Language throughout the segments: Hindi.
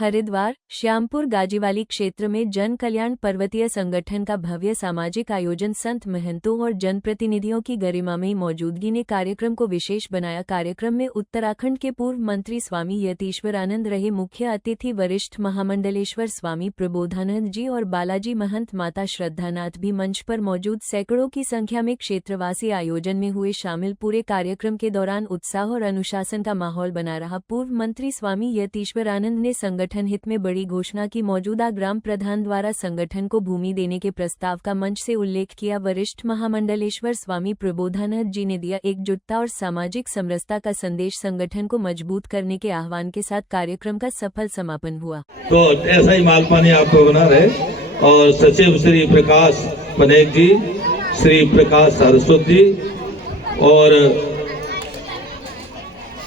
हरिद्वार, श्यामपुर गाजीवाली क्षेत्र में जन कल्याण पर्वतीय संगठन का भव्य सामाजिक आयोजन संत महंतों और जनप्रतिनिधियों की गरिमामयी मौजूदगी ने कार्यक्रम को विशेष बनाया। कार्यक्रम में उत्तराखंड के पूर्व मंत्री स्वामी यतीश्वरानंद रहे मुख्य अतिथि। वरिष्ठ महामंडलेश्वर स्वामी प्रबोधानंद जी और बालाजी महंत माता श्रद्धानाथ भी मंच पर मौजूद। सैकड़ों की संख्या में क्षेत्रवासी आयोजन में हुए शामिल। पूरे कार्यक्रम के दौरान उत्साह और अनुशासन का माहौल बना रहा। पूर्व मंत्री स्वामी यतीश्वरानंद ने संगठन हित में बड़ी घोषणा की। मौजूदा ग्राम प्रधान द्वारा संगठन को भूमि देने के प्रस्ताव का मंच से उल्लेख किया। वरिष्ठ महामंडलेश्वर स्वामी प्रबोधानंद जी ने दिया एकजुटता और सामाजिक समरसता का संदेश। संगठन को मजबूत करने के आह्वान के साथ कार्यक्रम का सफल समापन हुआ। तो ऐसा ही मालपानी आपको बना रहे। और सचिव श्री प्रकाश पनेक जी, श्री प्रकाश सरस्वत जी और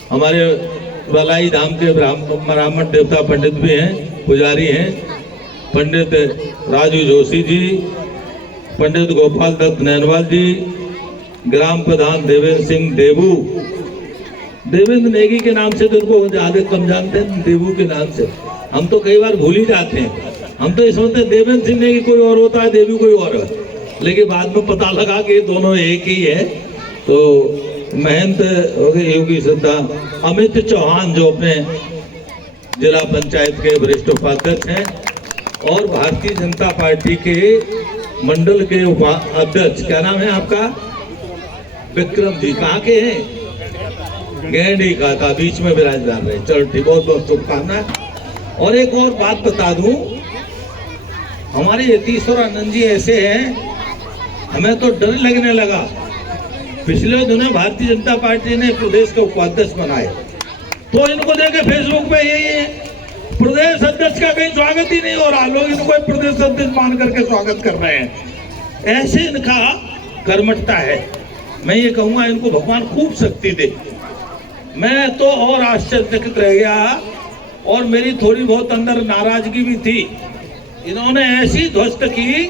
हमारे वलाई धाम के ब्राह्मण देवता पंडित भी हैं, पुजारी हैं, पंडित राजू जोशी जी, पंडित गोपाल दत्त नैनवाल जी, ग्राम प्रधान देवेंद्र सिंह देवेंद्र नेगी के नाम से तो उनको ज्यादा कम जानते हैं, देवू के नाम से हम तो कई बार भूल ही जाते हैं। हम तो ये सोचते हैं देवेंद्र सिंह नेगी कोई और होता है, देवी कोई और है, लेकिन बाद में पता लगा कि दोनों एक ही है। तो महंत हो गए योगी श्रद्धा अमित चौहान जो अपने जिला पंचायत के वरिष्ठ उपाध्यक्ष हैं और भारतीय जनता पार्टी के मंडल के उपाध्यक्ष, क्या नाम है आपका? विक्रम जी। कहाँ के हैं? गैंडी का था, बीच में विराजमान रहे। चलो ठीक, बहुत बहुत शुभकामनाएं। और एक और बात बता दूं, हमारे यतीश्वरानंद जी ऐसे हैं, हमें तो डर लगने लगा। पिछले दिनों भारतीय जनता पार्टी ने प्रदेश के उपाध्यक्ष बनाए, तो इनको देखे फेसबुक पे यही है प्रदेश अध्यक्ष का कहीं स्वागत ही नहीं हो रहा, लोग इनको प्रदेश अध्यक्ष मान करके स्वागत कर रहे हैं। ऐसे इनका कर्मठता है। मैं ये कहूँगा इनको भगवान खूब शक्ति दे। मैं तो और आश्चर्यचकित रह गया और मेरी थोड़ी बहुत अंदर नाराजगी भी थी। इन्होंने ऐसी ध्वस्त की,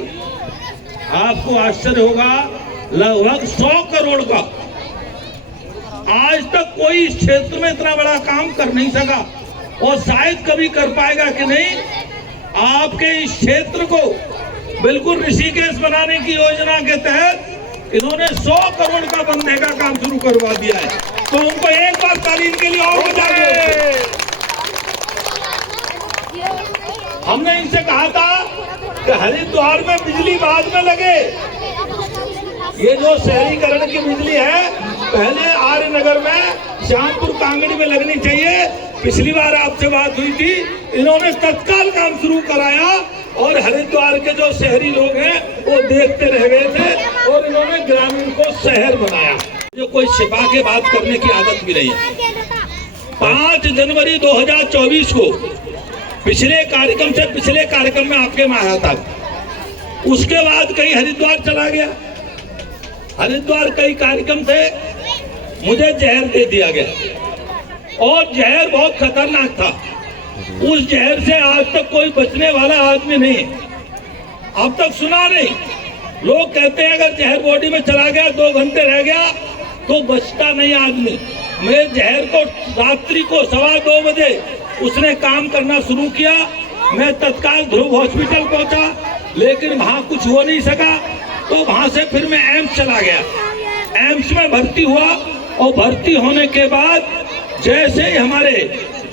आपको आश्चर्य होगा, लगभग 100 करोड़ का। आज तक कोई इस क्षेत्र में इतना बड़ा काम कर नहीं सका और शायद कभी कर पाएगा कि नहीं। आपके इस क्षेत्र को बिल्कुल ऋषिकेश बनाने की योजना के तहत इन्होंने 100 करोड़ का बनने का काम शुरू करवा दिया है। तो उनको एक बार तारीफ के लिए और बधाई। हमने इनसे कहा था कि हरिद्वार में बिजली बाद में लगे। ये जो शहरीकरण की बिजली है पहले आर्य नगर में, श्यामपुर कांगड़ी में लगनी चाहिए। पिछली बार आपसे बात हुई थी, इन्होंने तत्काल काम शुरू कराया और हरिद्वार के जो शहरी लोग हैं वो देखते रह गए थे और इन्होंने ग्रामीण को शहर बनाया। जो कोई छिपा के बात करने की आदत भी नहीं है। 5 जनवरी 2024 को पिछले कार्यक्रम में आपके में आया था। उसके बाद कहीं हरिद्वार चला गया। हरिद्वार कई कार्यक्रम थे, मुझे जहर दे दिया गया और जहर बहुत खतरनाक था। उस जहर से आज तक कोई बचने वाला आदमी नहीं, अब तक सुना नहीं। लोग कहते हैं अगर जहर बॉडी में चला गया, 2 घंटे रह गया तो बचता नहीं आदमी। मेरे जहर को रात्रि को 2:15 बजे उसने काम करना शुरू किया। मैं तत्काल ध्रुव हॉस्पिटल पहुंचा, लेकिन वहां कुछ हो नहीं सका। तो वहां से फिर मैं एम्स चला गया। एम्स में भर्ती हुआ और भर्ती होने के बाद जैसे ही हमारे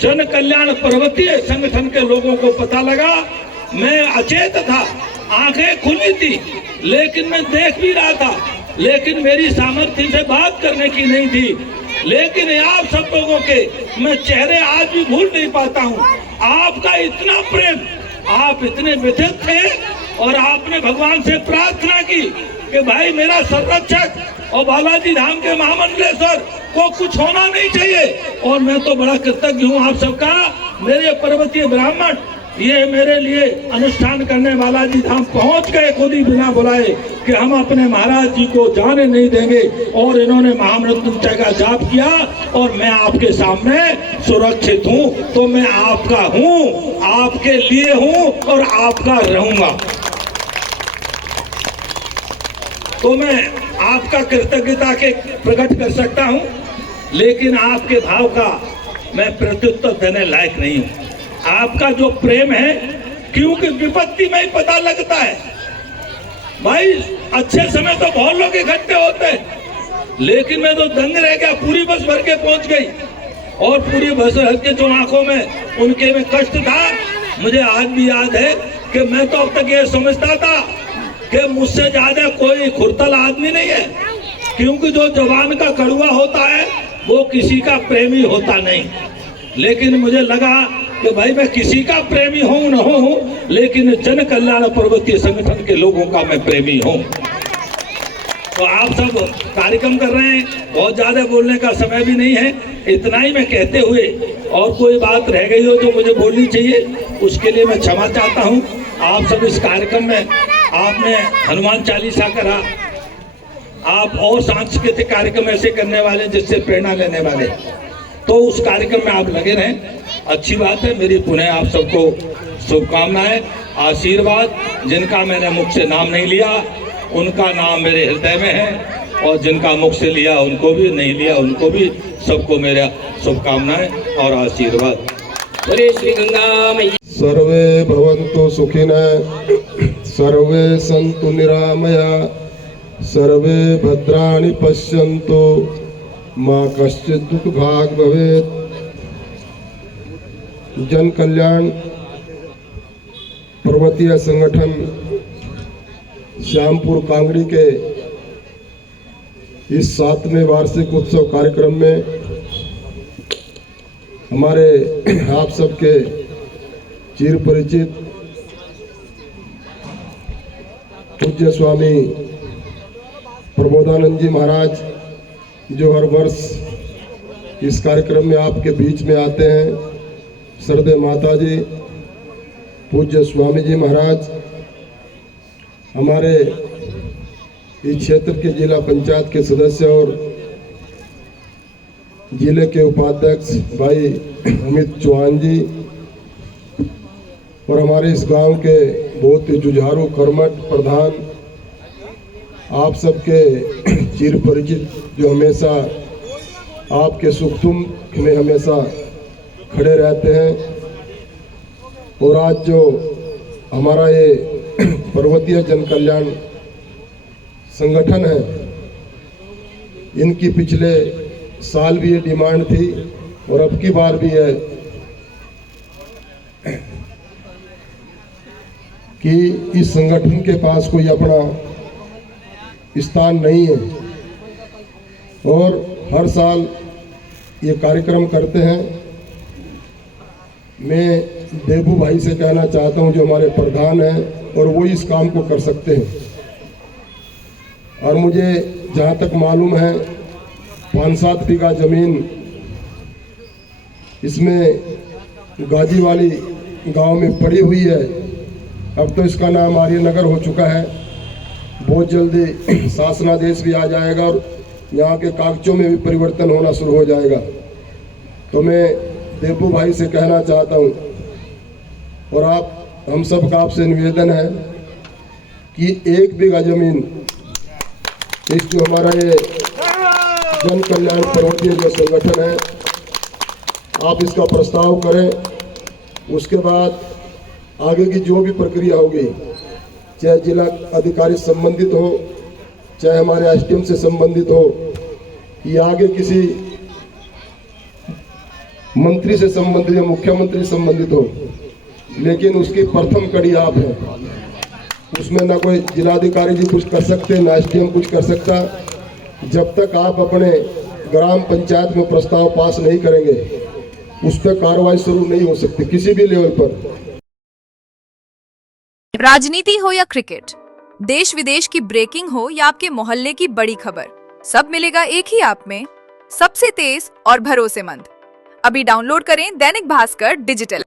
जन कल्याण पर्वतीय संगठन के लोगों को पता लगा, मैं अचेत था, आंखें खुली थी, लेकिन मैं देख भी रहा था, लेकिन मेरी सामर्थ्य से बात करने की नहीं थी। लेकिन आप सब लोगों के मैं चेहरे आज भी भूल नहीं पाता हूँ। आपका इतना प्रेम, आप इतने व्यथित थे और आपने भगवान से प्रार्थना की कि भाई मेरा संरक्षक और बालाजी धाम के महामंडलेश्वर को कुछ होना नहीं चाहिए। और मैं तो बड़ा कृतज्ञ हूँ आप सबका। मेरे पर्वतीय ब्राह्मण ये मेरे लिए अनुष्ठान करने बालाजी धाम पहुंच गए खुद ही बिना बुलाए कि हम अपने महाराज जी को जाने नहीं देंगे, और इन्होंने महामृत्युंजय का जाप किया और मैं आपके सामने सुरक्षित हूँ। तो मैं आपका हूँ, आपके लिए हूँ और आपका रहूंगा। तो मैं आपका कृतज्ञता के प्रकट कर सकता हूं, लेकिन आपके भाव का मैं प्रत्युत्तर देने लायक नहीं हूं। आपका जो प्रेम है, क्योंकि विपत्ति में ही पता लगता है भाई। अच्छे समय तो बहुत लोग इकट्ठे होते हैं, लेकिन मैं तो दंग रह गया। पूरी बस भर के पहुंच गई और पूरी बस भर के जो आंखों में उनके में कष्ट था, मुझे आज भी याद है कि मैं तो अब तक ये समझता था कि मुझसे ज्यादा कोई खुरतल आदमी नहीं है, क्योंकि जो जवान का कड़वा होता है वो किसी का प्रेमी होता नहीं। लेकिन मुझे लगा कि भाई मैं किसी का प्रेमी हूं न हूं, लेकिन जन कल्याण पर्वतीय संगठन के लोगों का मैं प्रेमी हूं। तो आप सब कार्यक्रम कर रहे हैं, बहुत ज्यादा बोलने का समय भी नहीं है। इतना ही मैं कहते हुए, और कोई बात रह गई हो जो मुझे बोलनी चाहिए उसके लिए मैं क्षमा चाहता हूं। आप सब इस कार्यक्रम में आपने हनुमान चालीसा करा, आप और सांस्कृतिक कार्यक्रम ऐसे करने वाले जिससे प्रेरणा लेने वाले, तो उस कार्यक्रम में आप लगे रहें, अच्छी बात है। मेरी पुनः आप सबको शुभकामनाएं, आशीर्वाद। जिनका मैंने मुख से नाम नहीं लिया उनका नाम मेरे हृदय में है, और जिनका मुख से लिया उनको भी नहीं लिया, उनको भी सबको मेरा शुभकामनाएं और आशीर्वाद। बोले श्री गंगा मैया। सर्वे भवन्तु सुखिनः, सर्वे सन्तु निरामया, सर्वे भद्राणि पश्यन्तु, मां कश्चित् दुःखभाग् भवेत्। जन कल्याण पर्वतीय संगठन श्यामपुर कांगड़ी के इस 7वें वार्षिक उत्सव कार्यक्रम में हमारे आप सबके चिर परिचित पूज्य स्वामी प्रबोधानंद जी महाराज, जो हर वर्ष इस कार्यक्रम में आपके बीच में आते हैं, श्रद्धेय माता जी, पूज्य स्वामी जी महाराज, हमारे इस क्षेत्र के जिला पंचायत के सदस्य और जिले के उपाध्यक्ष भाई अमित चौहान जी, और हमारे इस गांव के बहुत ही जुझारू कर्मठ प्रधान, आप सबके चिर परिचित जो हमेशा आपके सुख दुख में हमेशा खड़े रहते हैं। और आज जो हमारा ये पर्वतीय जन कल्याण संगठन है, इनकी पिछले साल भी ये डिमांड थी और अब की बार भी है कि इस संगठन के पास कोई अपना स्थान नहीं है, और हर साल ये कार्यक्रम करते हैं। मैं देबू भाई से कहना चाहता हूं, जो हमारे प्रधान हैं, और वो इस काम को कर सकते हैं। और मुझे जहां तक मालूम है 5-7 बीघा जमीन इसमें गाजीवाली गांव में पड़ी हुई है। अब तो इसका नाम आर्यनगर हो चुका है। बहुत जल्दी शासनादेश भी आ जाएगा और यहाँ के कागजों में भी परिवर्तन होना शुरू हो जाएगा। तो मैं देबू भाई से कहना चाहता हूँ, और आप हम सब का आपसे निवेदन है कि 1 बीघा जमीन इस जो हमारा ये जन कल्याण पर्वतीय जो संगठन है, आप इसका प्रस्ताव करें। उसके बाद आगे की जो भी प्रक्रिया होगी, चाहे जिला अधिकारी संबंधित हो, चाहे हमारे एसडीएम से संबंधित हो, या आगे किसी मंत्री से संबंधित या मुख्यमंत्री संबंधित हो, लेकिन उसकी प्रथम कड़ी आप है। उसमें ना कोई जिलाधिकारी जी कुछ कर सकते, ना एसडीएम कुछ कर सकता। जब तक आप अपने ग्राम पंचायत में प्रस्ताव पास नहीं करेंगे, उस पर कार्रवाई शुरू नहीं हो सकती किसी भी लेवल पर। राजनीति हो या क्रिकेट, देश विदेश की ब्रेकिंग हो या आपके मोहल्ले की बड़ी खबर, सब मिलेगा एक ही ऐप में, सबसे तेज और भरोसेमंद। अभी डाउनलोड करें दैनिक भास्कर डिजिटल।